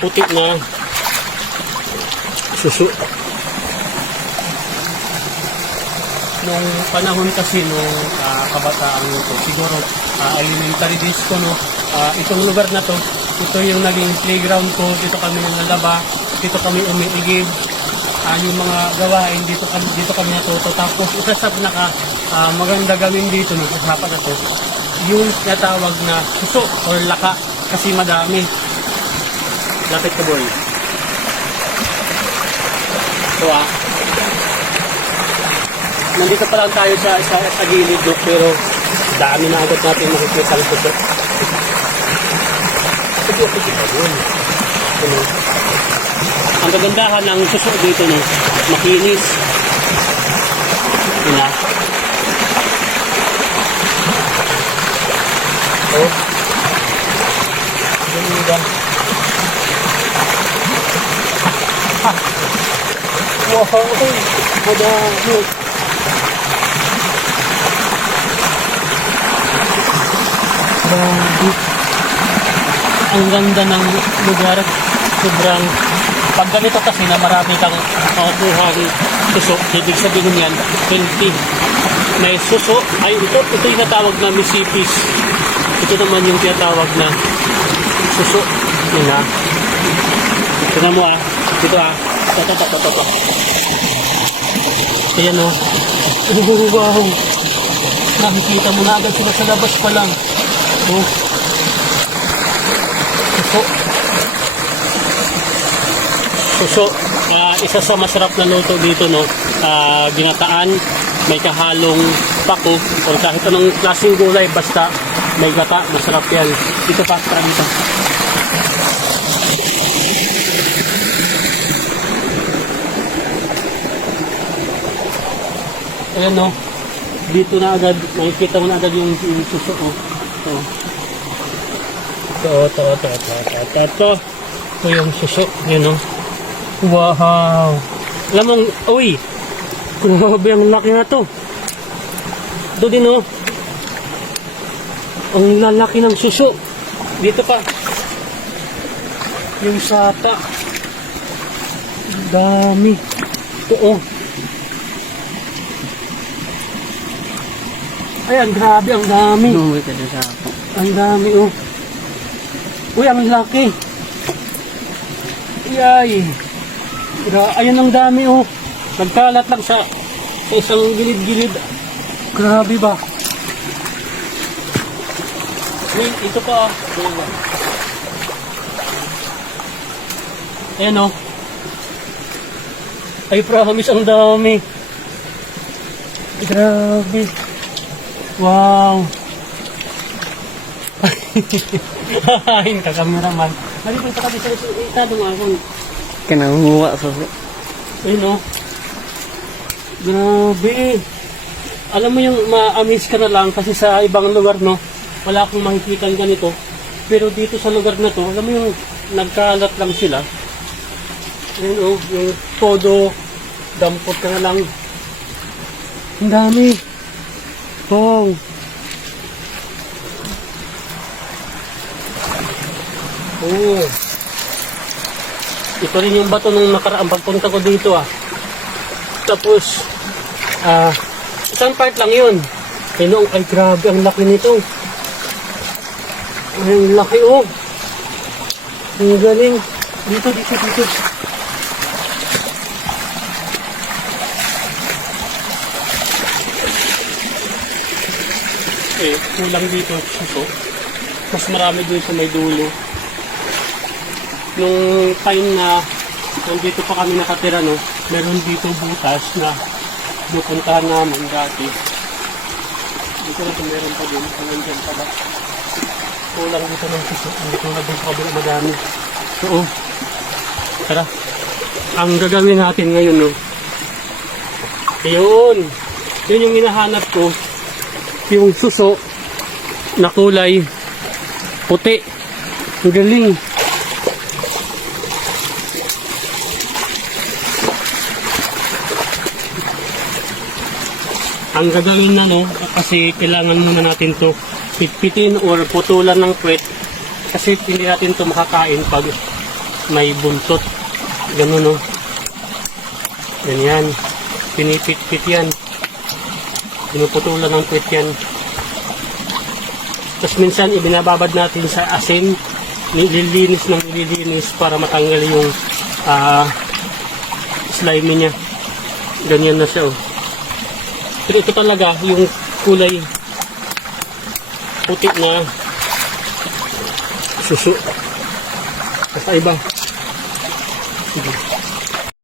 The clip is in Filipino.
puti na suso. Nung panahon kasi nung ah, kabataan ko, siguro ah, elementary days ko, no, ah, itong lugar na to, ito yung naging playground ko, dito kami nangalaba, dito kami umiigib, ah, yung mga gawain, dito kami, dito kami natuto. Tapos isa sa pinaka ah, maganda gawin dito, no, sa hapa na to, yung tinatawag na suso or laka, kasi madami. Lapit ka, boy. Ito ah. Nandito pa lang tayo sa, sa, sa gilid, no? pero dami na agad natin makikita ang suso. Sige, sige pa yun. Ano? Ang kagandahan ng suso dito, no? makinis. Yun ah. Oh. Ganda. Ha. Wow. Madami. Grabe. Ang ganda ng lugar. Sobrang pag ganito kasi na marami kang makukuha suso, ibig sabihin yan, healthy. May suso, ay ito, ito yung natawag na misipis. Ito naman yung tinatawag na suso. Yun na. Tignan mo ah. Ito ah. Ito, ito, ito, ito, ito. Ayan oh. Oh, wow. Nakikita mo na agad sila sa labas pa lang. Oh. Suso. Suso. Ah, isa sa masarap na luto dito, no? Ah, ginataan, may kahalong pako, o kahit anong klaseng gulay, basta may gata, masarap yan. Dito pa, tara dito. Ayan no, dito na agad, makikita mo na agad yung, suso ko. Ito. Ito, ito, ito, ito, ito, ito, ito. Ito yung suso, yun no. Wow! Alam mo, uy, grabe ang laki na to. Ito din no. Ang lalaki ng suso. Dito pa. Yung. Ang dami. Ito oh. Ayan, grabe, ang dami. Umuwi ka doon sa ako. Ang dami, oh. Uy, ang laki. Yay. Gra Ayan ang dami, oh. Nagkalat lang sa, sa isang gilid-gilid. Grabe ba? Wait, ito pa, oh. Ayan, oh. Ay, promise, ang dami. Grabe. Wow. Hahain ka, cameraman. Mali pa kami sa itado mo ako. Kinanguha sa Ayun o. Grabe. Alam mo yung ma-amaze ka na lang kasi sa ibang lugar, no? Wala akong makikita ganito. Pero dito sa lugar na to, alam mo yung nagkalat lang sila. Ayun o, yung todo, dampot ka na lang. Ang dami. Pong. Oo. Ito rin yung bato nung nakaraang pagpunta ko dito ah. Tapos, ah, isang part lang yun. Pero ay grabe, ang laki nito. Ang laki oh. Ang galing. Dito, dito, dito. Eh, kulang dito suso. Mas marami dun sa may dulo. Nung time na nandito pa kami nakatira, no, meron dito butas na pupuntahan namin dati. Dito na meron pa din, kung nandyan pa ba. Kulang dito ng suso, dito na doon sa kabila madami. So, oh, tara. Ang gagawin natin ngayon, no, yun, yun yung hinahanap ko, yung suso na kulay puti. Ang galing. Ang gagawin na no, kasi kailangan muna natin to pitpitin or putulan ng kwet kasi hindi natin to makakain pag may buntot. Ganun, no? Ganyan. Pinipit-pit yan. Pinuputulan ng pit yan. Tapos minsan, ibinababad natin sa asin. Nililinis ng nililinis para matanggal yung ah slimy niya. Ganyan na siya, oh. Pero ito talaga, yung kulay puti na susu. Kakaiba. Sige.